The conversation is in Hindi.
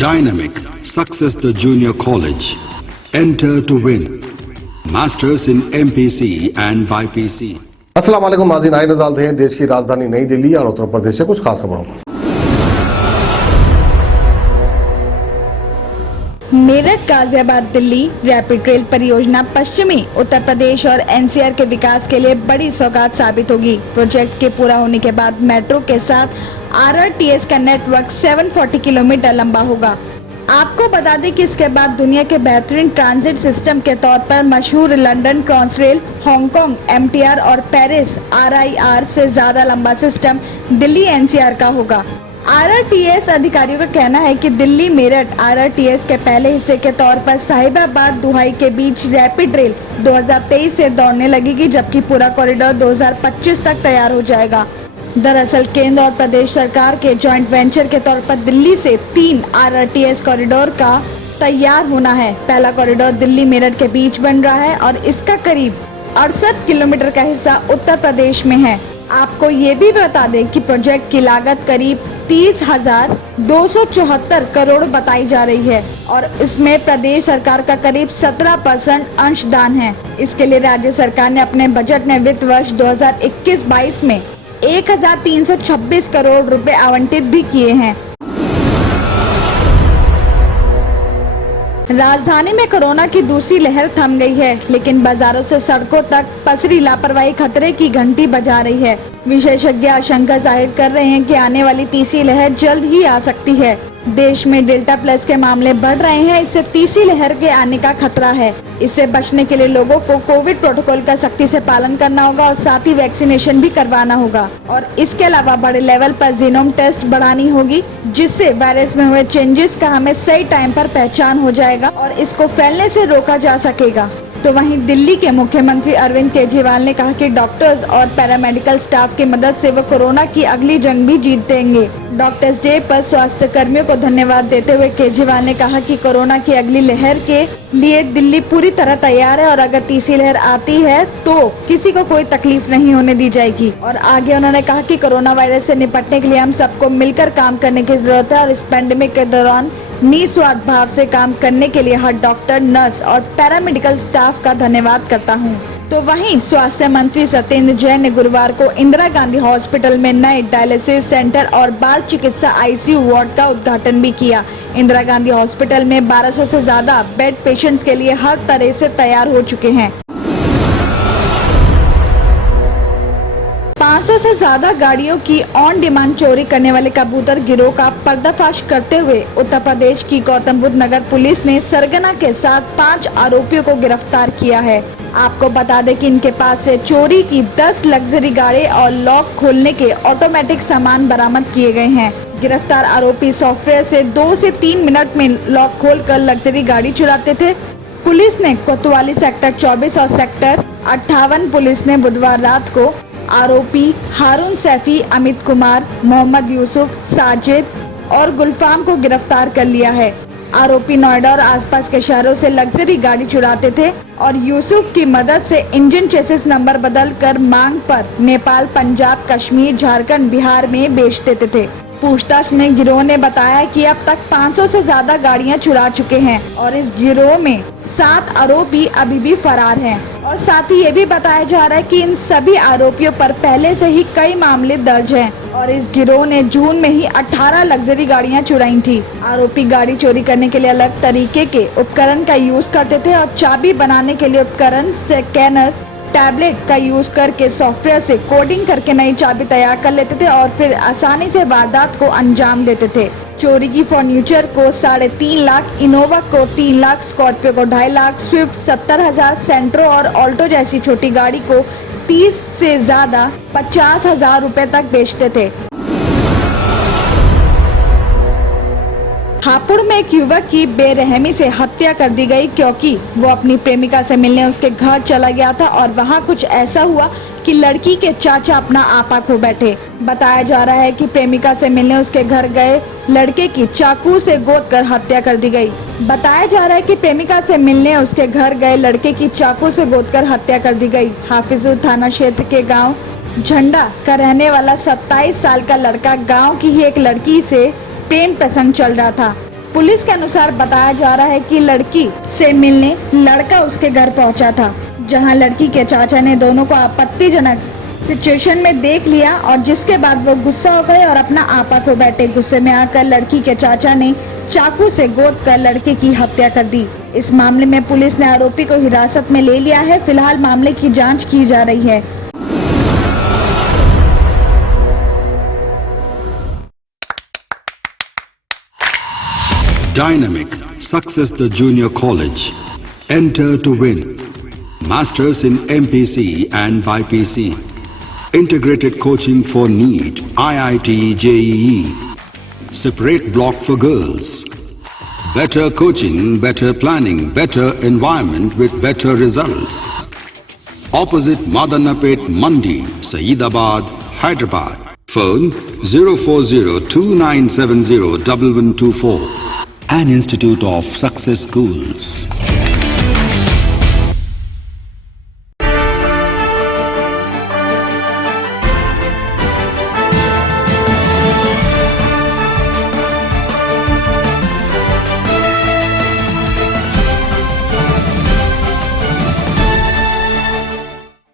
Dynamic Success the Junior College. Enter to win. Masters in MPC and BPC. अस्सलाम वालेकुम नाज़रीन, आए नज़र हैं देश की राजधानी नई दिल्ली और उत्तर प्रदेश से कुछ खास खबरों पर। मेरठ गाजियाबाद दिल्ली रैपिड रेल परियोजना पश्चिमी उत्तर प्रदेश और एनसीआर के विकास के लिए बड़ी सौगात साबित होगी। प्रोजेक्ट के पूरा होने के बाद मेट्रो के साथ आरआरटीएस का नेटवर्क 740 किलोमीटर लंबा होगा। आपको बता दें कि इसके बाद दुनिया के बेहतरीन ट्रांजिट सिस्टम के तौर पर मशहूर लंदन क्रॉसरेल, हांगकांग एमटीआर और पेरिस आरआईआर से ज्यादा लंबा सिस्टम दिल्ली एनसीआर का होगा। आरआरटीएस अधिकारियों का कहना है कि दिल्ली मेरठ आरआरटीएस के पहले हिस्से के तौर पर साहिबाबाद दुहाई के बीच रैपिड रेल 2023 से दौड़ने लगेगी, जबकि पूरा कॉरिडोर 2025 तक तैयार हो जाएगा। दरअसल केंद्र और प्रदेश सरकार के जॉइंट वेंचर के तौर पर दिल्ली से 3 आरआरटीएस कॉरिडोर का तैयार होना है। पहला कॉरिडोर दिल्ली मेरठ के बीच बन रहा है और इसका करीब 68 किलोमीटर का हिस्सा उत्तर प्रदेश में है। आपको ये भी बता दें कि प्रोजेक्ट की लागत करीब 30,274 करोड़ बताई जा रही है और इसमें प्रदेश सरकार का करीब 17% अंशदान है। इसके लिए राज्य सरकार ने अपने बजट में वित्त वर्ष 2021-22 में 1,326 करोड़ रुपए आवंटित भी किए हैं। राजधानी में कोरोना की दूसरी लहर थम गई है, लेकिन बाजारों से सड़कों तक पसरी लापरवाही खतरे की घंटी बजा रही है। विशेषज्ञ आशंका जाहिर कर रहे हैं कि आने वाली तीसरी लहर जल्द ही आ सकती है। देश में डेल्टा प्लस के मामले बढ़ रहे हैं, इससे तीसरी लहर के आने का खतरा है। इससे बचने के लिए लोगों को कोविड प्रोटोकॉल का सख्ती से पालन करना होगा और साथ ही वैक्सीनेशन भी करवाना होगा और इसके अलावा बड़े लेवल पर जीनोम टेस्ट बढ़ानी होगी, जिससे वायरस में हुए चेंजेस का हमें सही टाइम पर पहचान हो जाएगा और इसको फैलने से रोका जा सकेगा। तो वहीं दिल्ली के मुख्यमंत्री अरविंद केजरीवाल ने कहा कि डॉक्टर्स और पैरामेडिकल स्टाफ की मदद से वो कोरोना की अगली जंग भी जीत देंगे। डॉक्टर्स डे पर स्वास्थ्य कर्मियों को धन्यवाद देते हुए केजरीवाल ने कहा कि कोरोना की अगली लहर के लिए दिल्ली पूरी तरह तैयार है और अगर तीसरी लहर आती है तो किसी को कोई तकलीफ नहीं होने दी जाएगी। और आगे उन्होंने कहा कि कोरोना वायरस से निपटने के लिए हम सबको मिलकर काम करने की जरूरत है और इस पेंडेमिक के दौरान निस्वार्थ भाव से काम करने के लिए हर डॉक्टर, नर्स और पैरामेडिकल स्टाफ का धन्यवाद करता हूं। तो वहीं स्वास्थ्य मंत्री सत्येंद्र जैन ने गुरुवार को इंदिरा गांधी हॉस्पिटल में नए डायलिसिस सेंटर और बाल चिकित्सा आईसीयू वार्ड का उद्घाटन भी किया। इंदिरा गांधी हॉस्पिटल में 1200 से ज्यादा बेड पेशेंट्स के लिए हर तरह से तैयार हो चुके हैं। 500 से ज्यादा गाड़ियों की ऑन डिमांड चोरी करने वाले कबूतर गिरोह का पर्दाफाश करते हुए उत्तर प्रदेश की गौतम बुद्ध नगर पुलिस ने सरगना के साथ 5 आरोपियों को गिरफ्तार किया है। आपको बता दें कि इनके पास से चोरी की 10 लग्जरी गाड़ी और लॉक खोलने के ऑटोमेटिक सामान बरामद किए गए हैं। गिरफ्तार आरोपी सॉफ्टवेयर से 2 से 3 मिनट में लॉक खोलकर लग्जरी गाड़ी चुराते थे। पुलिस ने कोतवाली सेक्टर 24 और सेक्टर 58 पुलिस ने बुधवार रात को आरोपी हारून सैफी, अमित कुमार, मोहम्मद यूसुफ, साजिद और गुलफाम को गिरफ्तार कर लिया है। आरोपी नोएडा और आसपास के शहरों से लग्जरी गाड़ी चुराते थे और यूसुफ की मदद से इंजन चेसिस नंबर बदलकर मांग पर नेपाल, पंजाब, कश्मीर, झारखंड, बिहार में बेच देते थे। पूछताछ में गिरोह ने बताया कि अब तक 500 से ज्यादा गाड़ियां चुरा चुके हैं और इस गिरोह में 7 आरोपी अभी भी फरार हैं और साथ ही ये भी बताया जा रहा है कि इन सभी आरोपियों पर पहले से ही कई मामले दर्ज हैं और इस गिरोह ने जून में ही 18 लग्जरी गाड़ियां चुराई थी। आरोपी गाड़ी चोरी करने के लिए अलग तरीके के उपकरण का यूज करते थे और चाबी बनाने के लिए उपकरण, स्कैनर, टैबलेट का यूज करके सॉफ्टवेयर से कोडिंग करके नई चाबी तैयार कर लेते थे और फिर आसानी से वारदात को अंजाम देते थे। चोरी की फर्नीचर को 3.5 लाख, इनोवा को 3 लाख, स्कॉर्पियो को 2.5 लाख, स्विफ्ट 70,000, सेंट्रो और ऑल्टो जैसी छोटी गाड़ी को 30 से ज्यादा 50,000 रुपए तक बेचते थे। हापुड़ में एक युवक की बेरहमी से हत्या कर दी गई क्योंकि वो अपनी प्रेमिका से मिलने उसके घर चला गया था और वहाँ कुछ ऐसा हुआ कि लड़की के चाचा अपना आपा खो बैठे। बताया जा रहा है कि प्रेमिका से मिलने उसके घर गए लड़के की चाकू से गोद कर हत्या कर दी गई। बताया जा रहा है कि प्रेमिका से मिलने उसके घर गए लड़के की चाकू से गोद कर हत्या कर दी गई। हाफिजुर थाना क्षेत्र के गाँव झंडा का रहने वाला 27 साल का लड़का गांव की ही एक लड़की से प्रेम प्रसंग चल रहा था। पुलिस के अनुसार बताया जा रहा है कि लड़की से मिलने लड़का उसके घर पहुंचा था, जहां लड़की के चाचा ने दोनों को आपत्तिजनक सिचुएशन में देख लिया और जिसके बाद वो गुस्सा हो गए और अपना आपा खो बैठे। गुस्से में आकर लड़की के चाचा ने चाकू से गोद कर लड़के की हत्या कर दी। इस मामले में पुलिस ने आरोपी को हिरासत में ले लिया है। फिलहाल मामले की जांच की जा रही है। Dynamic Success the Junior College. Enter to win. Masters in MPC and BPC. Integrated coaching for NEET, IIT, JEE. Separate block for girls. Better coaching, better planning, better environment with better results. Opposite Madanapet Mandi, Saeedabad, Hyderabad. Phone 04029701124. An Institute of Success Schools.